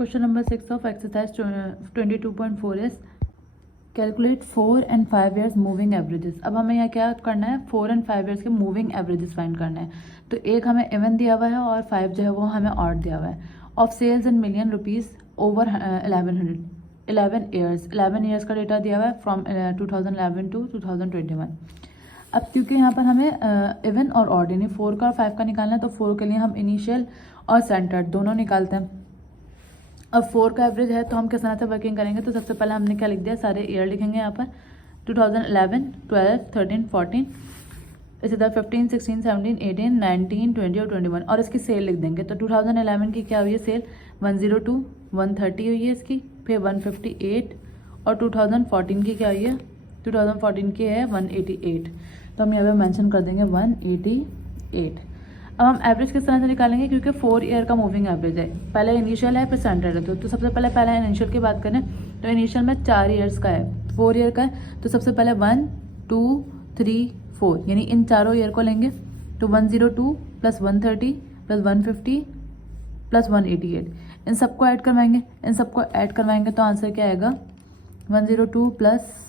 Question number 6 of exercise 22.4 is calculate 4 and 5 years moving averages. अब हमें यहाँ क्या करना है, 4 and 5 years के moving averages फाइंड करना है. तो एक हमें इवन दिया हुआ है और 5 जो है वो हमें ऑड दिया हुआ है. Of sales in million rupees over 11 years. 11 years का डेटा दिया हुआ है फ्रॉम 2011 टू 2021. अब क्योंकि यहाँ पर हमें इवन और ऑड यानी 4 का और 5 का निकालना है, तो 4 के लिए हम इनिशियल और सेंटर दोनों निकालते हैं. अब 4 का एवरेज है तो हम किस तरह से वर्किंग करेंगे. तो सबसे पहले हमने क्या लिख दिया, सारे ईयर लिखेंगे यहाँ पर. 2011, 12, 13, 14, इसी तरह 15, 16, 17, 18, 19, 20 और 21 और इसकी सेल लिख देंगे. तो 2011 की क्या हुई है सेल, 102, 130 हुई है इसकी, फिर 158 और 2014 की क्या हुई है, 2014 की है 188. तो हम यहाँ पे मेंशन कर देंगे 188. अब हम एवरेज किस तरह से निकालेंगे, क्योंकि 4 ईयर का मूविंग एवरेज है. पहले इनिशियल है फिर सेंटर है. तो सबसे पहले इनिशियल की बात करें तो इनिशियल में 4 ईयर्स का है, 4 ईयर का है. तो सबसे पहले 1, 2, 3, 4 यानी इन चारों ईयर को लेंगे. तो 102 प्लस 130 प्लस 150 प्लस 188 इन सबको ऐड करवाएंगे. तो आंसर क्या आएगा, 102 प्लस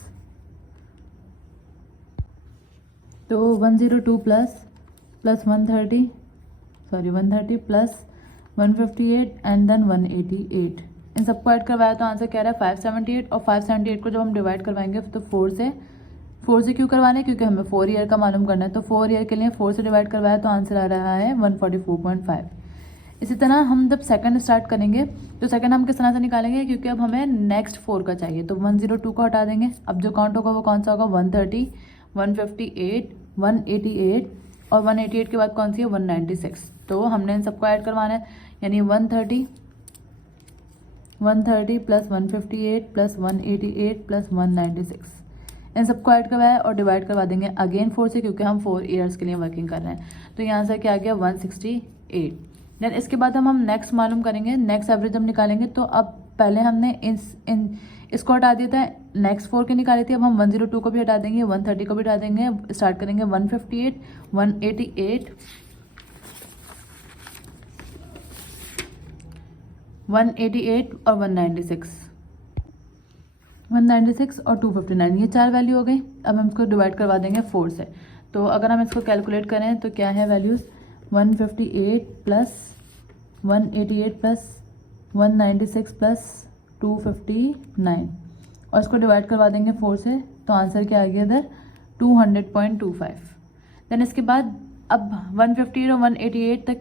130 प्लस 158 एंड देन 188 इन सबको ऐड करवाया. तो आंसर क्या रहा है 578. और 578 को जब हम डिवाइड करवाएंगे तो 4 से क्यों करवाना है, क्योंकि हमें 4 ईयर का मालूम करना है. तो 4 ईयर के लिए 4 से डिवाइड करवाया तो आंसर आ रहा है 144.5. इसी तरह हम जब सेकंड स्टार्ट करेंगे तो सेकंड हम किस तरह से निकालेंगे, क्योंकि अब हमें नेक्स्ट 4 का चाहिए. तो 102 को हटा देंगे. अब जो काउंट होगा वो कौन सा होगा, 130, 158, 188 और 188 के बाद कौन सी है 196. तो हमने इन सबको ऐड करवाना है यानी 130 प्लस 158 प्लस 188 प्लस 196 इन सबको ऐड करवाया और डिवाइड करवा देंगे अगेन 4 से, क्योंकि हम 4 ईयर्स के लिए वर्किंग कर रहे हैं. तो यहाँ से क्या आ गया 168. देन इसके बाद हम नेक्स्ट मालूम करेंगे, नेक्स्ट एवरेज हम निकालेंगे. तो अब पहले हमने इसको हटा दिया था, नेक्स्ट 4 की निकाली थी. अब हम 102 को भी हटा देंगे, 130 को भी हटा देंगे. स्टार्ट करेंगे 158, 188, 188 और 196 और 259 ये 4 वैल्यू हो गई. अब हम इसको डिवाइड करवा देंगे 4 से. तो अगर हम इसको कैलकुलेट करें तो क्या है वैल्यूज़, 158 प्लस 188 प्लस 196 प्लस 259 और इसको डिवाइड करवा देंगे 4 से. तो आंसर क्या आ गया इधर 200.25. देन इसके बाद अब 158 और 188 तक,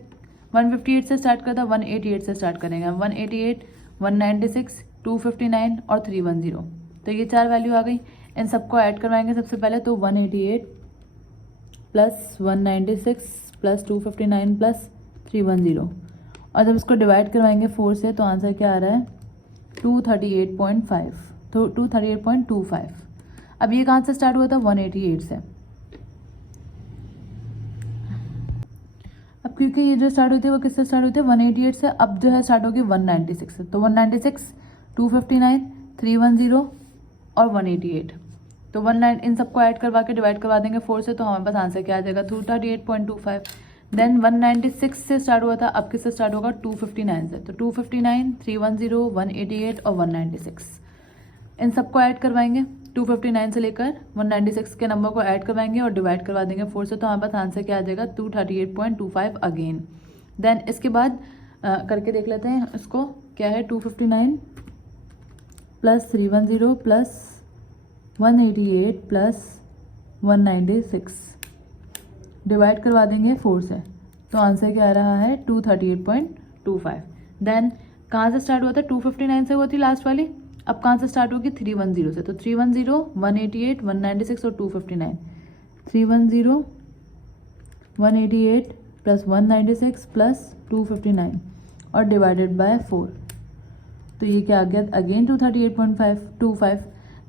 158 से स्टार्ट करता, 188 से स्टार्ट करेंगे. 188, 196, 259 और 310. तो ये 4 वैल्यू आ गई. इन सबको ऐड करवाएंगे सबसे पहले. तो 188 प्लस 196 प्लस 259 प्लस 310 और जब इसको डिवाइड करवाएंगे 4 से तो आंसर क्या आ रहा है 238.5. तो 238.25. अब ये कहाँ से स्टार्ट हुआ था, 188 से. अब क्योंकि ये जो स्टार्ट हुई थी वो किससे स्टार्ट हुई थी, 188 से. अब जो है स्टार्ट होगी 196 से. तो 196, 259, 310 और 188. तो 19 इन सबको ऐड करवा के डिवाइड करवा देंगे 4 से. तो हमारे पास आंसर क्या आ जाएगा 238.25. देन 196 से स्टार्ट हुआ था, अब किससे स्टार्ट होगा 259 से. तो 259, 310, 188 और 196 इन सबको ऐड करवाएंगे. 259 से लेकर 196 के नंबर को ऐड करवाएंगे और डिवाइड करवा देंगे 4 से. तो हमारे पास आंसर क्या आ जाएगा 238.25 अगेन. देन इसके बाद करके देख लेते हैं इसको क्या है, 259 प्लस 310 प्लस 188 प्लस 196 डिवाइड करवा देंगे 4 से. तो आंसर क्या आ रहा है 238.25. देन कहाँ से स्टार्ट हुआ था, 259 से हुआ थी लास्ट वाली. अब कहाँ से स्टार्ट होगी 310 से. तो 310, 188, 196 और 259. 310, 188 प्लस 196 प्लस 259 और डिवाइडेड बाय 4. तो ये क्या आ गया अगेन 238.25.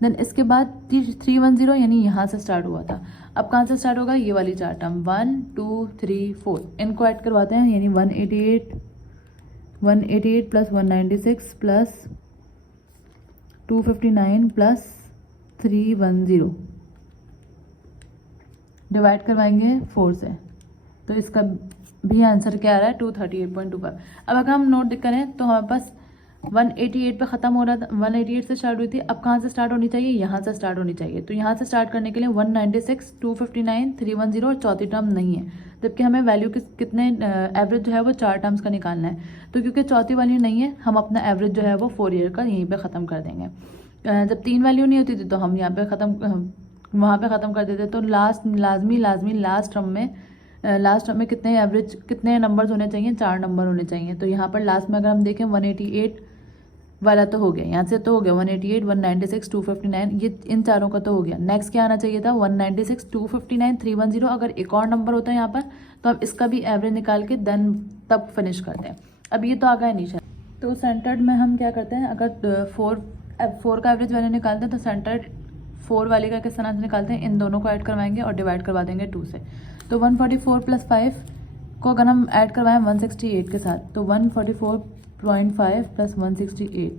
देन इसके बाद 310 यानी यहाँ से स्टार्ट हुआ था. अब कहाँ से स्टार्ट होगा, ये वाली 4 टर्म 1, 2, 3, 4 इनको ऐड करवाते हैं यानी 188 प्लस 196 प्लस 259 प्लस 310 डिवाइड करवाएंगे 4 से. तो इसका भी आंसर क्या आ रहा है 238.25. अब अगर हम नोट करें तो हमारे पास 188 पे ख़त्म हो रहा था, 188 से स्टार्ट हुई थी, अब कहाँ से स्टार्ट होनी चाहिए, यहाँ से स्टार्ट होनी चाहिए। तो यहाँ से स्टार्ट करने के लिए 196, 259, 310 और चौथी टर्म नहीं है, जबकि हमें वैल्यू कितने एवरेज जो है वो 4 टर्म्स का निकालना है। तो क्योंकि चौथी वैल्यू नहीं है, हम अपना एवरेज जो है वो 4 ईयर का यहीं पर ख़त्म कर देंगे। जब 3 वैल्यू नहीं होती थी तो हम यहाँ पर वहाँ पर ख़त्म कर देते। तो लाजमी लास्ट टर्म में कितने नंबर्स होने चाहिए, 4 नंबर होने चाहिए। तो यहाँ पर लास्ट में अगर हम देखें 188 वाला तो हो गया, यहाँ से तो हो गया 188, 196, 259, ये इन चारों का तो हो गया। नेक्स्ट क्या आना चाहिए था, 196, 259, 310। अगर एक और नंबर होता है यहाँ पर तो हम इसका भी एवरेज निकाल के देन तब फिनिश करते हैं। अब ये तो आ गया नीचे। तो सेंटर्ड में हम क्या करते हैं, अगर 4 का एवरेज वैल्यू निकालते हैं तो सेंटर्ड 4 वाले का किस तरह से निकालते हैं, इन दोनों को ऐड करवाएंगे और डिवाइड करवा देंगे 2 से। तो 144 + 5 को अगर हम ऐड करवाएं 168 के साथ, तो 144.5 + 168,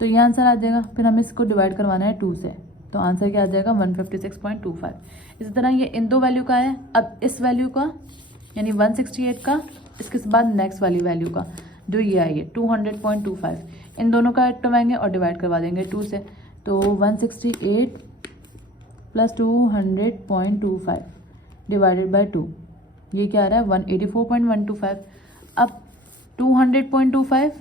तो ये आंसर आ जाएगा। फिर हमें इसको डिवाइड करवाना है 2 से, तो आंसर क्या आ जाएगा 156.25। इसी तरह ये इन दो वैल्यू का है। अब इस वैल्यू का यानी 168 का, इसके बाद नेक्स्ट वाली वैल्यू का जो ये आई है 200.25, इन दोनों का ऐड करवाएंगे और डिवाइड करवा देंगे 2 से। तो 168 + 200.25 डिवाइडेड बाय 2, ये क्या आ रहा है 184.125। अब 200.25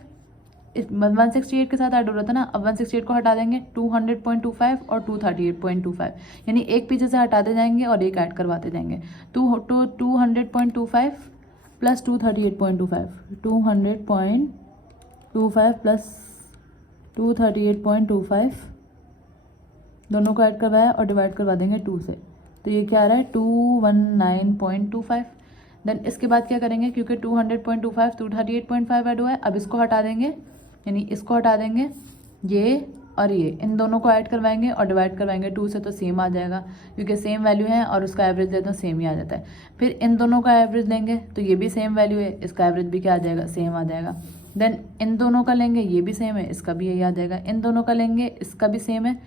इस 168 के साथ ऐड हो रहा था ना, अब 168 को हटा देंगे, 200.25 और 238.25, यानी एक पीछे से हटाते जाएंगे और एक ऐड करवाते जाएंगे। 200.25 + 238.25, 200.25 + 238.25 दोनों को ऐड करवाया और डिवाइड करवा देंगे 2 से, तो ये क्या आ रहा है 219.25। देन इसके बाद क्या करेंगे, क्योंकि 200.25 238.5 ऐड हुआ है, अब इसको हटा देंगे, यानी इसको हटा देंगे, ये और ये इन दोनों को ऐड करवाएंगे और डिवाइड करवाएंगे 2 से, तो सेम आ जाएगा क्योंकि सेम वैल्यू है और उसका एवरेज दे तो सेम ही आ जाता है। फिर इन दोनों का एवरेज लेंगे तो ये भी सेम वैल्यू है, इसका एवरेज भी क्या आ जाएगा, सेम आ जाएगा। देन इन दोनों का लेंगे, ये भी सेम है, इसका भी यही आ जाएगा। इन दोनों का लेंगे, इसका भी सेम है।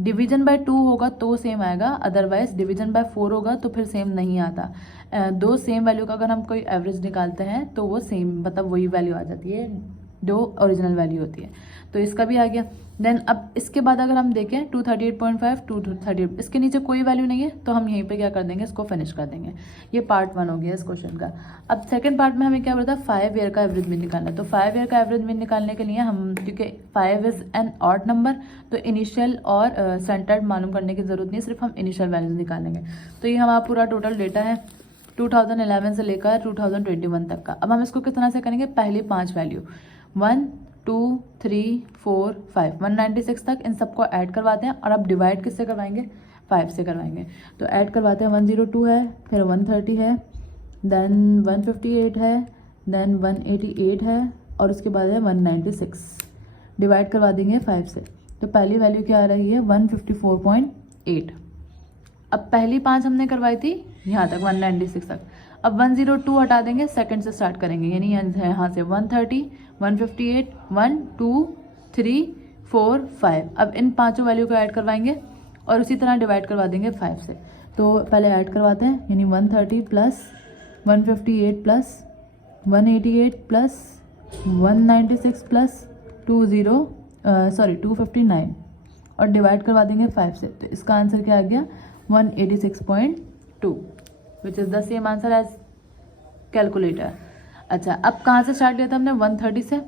डिवीजन बाय 2 होगा तो सेम आएगा, अदरवाइज डिवीजन बाय 4 होगा तो फिर सेम नहीं आता। दो सेम वैल्यू का अगर हम कोई एवरेज निकालते हैं तो वो सेम मतलब वही वैल्यू आ जाती है जो ओरिजिनल वैल्यू होती है। तो इसका भी आ गया। देन अब इसके बाद अगर हम देखें 238.5 238, इसके नीचे कोई वैल्यू नहीं है तो हम यहीं पे क्या कर देंगे, इसको फिनिश कर देंगे। ये पार्ट 1 हो गया इस क्वेश्चन का। अब सेकंड पार्ट में हमें क्या बोला था, 5 ईयर का एवरेज मीन निकालना है। तो 5 ईयर का एवरेज मीन निकालने के लिए हम, क्योंकि 5 इज़ एन ऑड नंबर, तो इनिशियल और सेंटर्ड मालूम करने की ज़रूरत नहीं है, सिर्फ हम इनिशियल वैल्यूज निकालेंगे। तो ये हमारा पूरा टोटल डेटा है 2011 से लेकर 2021 तक का। अब हम इसको किस तरह से करेंगे, पहली 5 वैल्यू 1 2 3 4 5 196 तक इन सबको ऐड करवाते हैं और अब डिवाइड किससे करवाएंगे, 5 से करवाएंगे। तो ऐड करवाते हैं 102 है, फिर 130 है, देन 158 है, देन 188 है और उसके बाद है 196। डिवाइड करवा देंगे 5 से, तो पहली वैल्यू क्या आ रही है 154.8। अब पहली 5 हमने करवाई थी यहाँ तक 196 तक। अब 102 हटा देंगे, सेकंड से स्टार्ट करेंगे, यानी यहाँ से 130 158 1 2 3 4 5। अब इन पांचों वैल्यू को ऐड करवाएंगे और उसी तरह डिवाइड करवा देंगे 5 से। तो पहले ऐड करवाते हैं, यानी 130 + 158 + 188 + 196 + 259 और डिवाइड करवा देंगे 5 से। तो इसका आंसर क्या आ गया 186.2, which is the same answer as calculator. अच्छा, अब कहाँ से स्टार्ट किया था हमने, 130 से,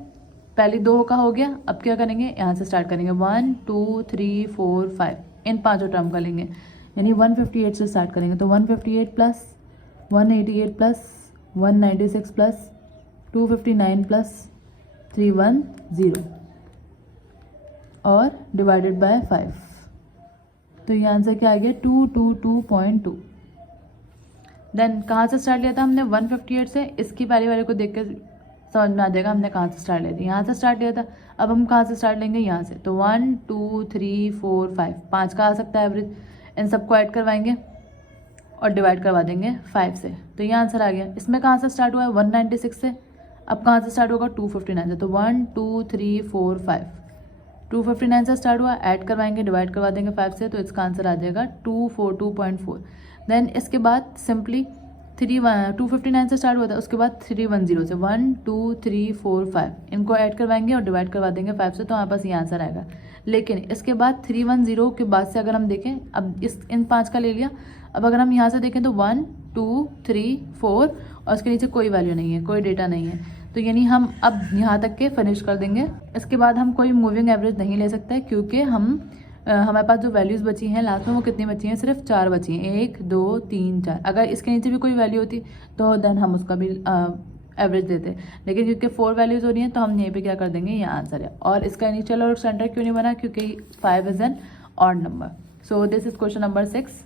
पहली 2 का हो गया। अब क्या करेंगे, यहाँ से स्टार्ट करेंगे 1 2 3 4 5 इन पांचों टर्म का लेंगे, यानी 158 से स्टार्ट करेंगे। तो 158 + 188 + 196 + 259 + 310 और डिवाइडेड बाय 5। तो ये आंसर क्या आ गया 222.2। देन कहाँ से स्टार्ट लिया था हमने, 158 से। इसकी पहली वाले को देख के समझ में आ जाएगा हमने कहाँ से स्टार्ट लिया था, यहाँ से स्टार्ट लिया था। अब हम कहाँ से स्टार्ट लेंगे, यहाँ से। तो 1 2 3 4 5 5 का आ सकता है एवरेज, इन सबको ऐड करवाएंगे और डिवाइड करवा देंगे 5 से। तो ये आंसर आ गया। इसमें कहाँ से स्टार्ट हुआ है 196 से, अब कहाँ से स्टार्ट होगा 259 से। तो 1 2 3 4 5 259 से स्टार्ट हुआ, ऐड करवाएंगे, डिवाइड करवा देंगे 5 से, तो इसका आंसर आ जाएगा 242.4। देन इसके बाद सिंपली 259 से स्टार्ट हुआ था, उसके बाद 310 से 1 2 3 4 5 इनको ऐड करवाएंगे और डिवाइड करवा देंगे 5 से, तो हमारे पास ये आंसर आएगा। लेकिन इसके बाद 310 के बाद से अगर हम देखें, अब इन 5 का ले लिया, अब अगर हम यहाँ से देखें तो 1 2 3 4 और उसके नीचे कोई वैल्यू नहीं है, कोई डेटा नहीं है, तो यानी हम अब यहाँ तक के फिनिश कर देंगे। इसके बाद हम कोई मूविंग एवरेज नहीं ले सकते क्योंकि हमारे पास जो वैल्यूज़ बची हैं लास्ट में वो कितनी बची हैं, सिर्फ 4 बची हैं, 1 2 3 4। अगर इसके नीचे भी कोई वैल्यू होती तो देन हम उसका भी एवरेज देते, लेकिन क्योंकि 4 वैल्यूज़ हो रही हैं तो हम यहीं पे क्या कर देंगे, ये आंसर है। और इसका इनिशियल और सेंटर क्यों नहीं बना, क्योंकि 5 is an odd number. So this is question number 6।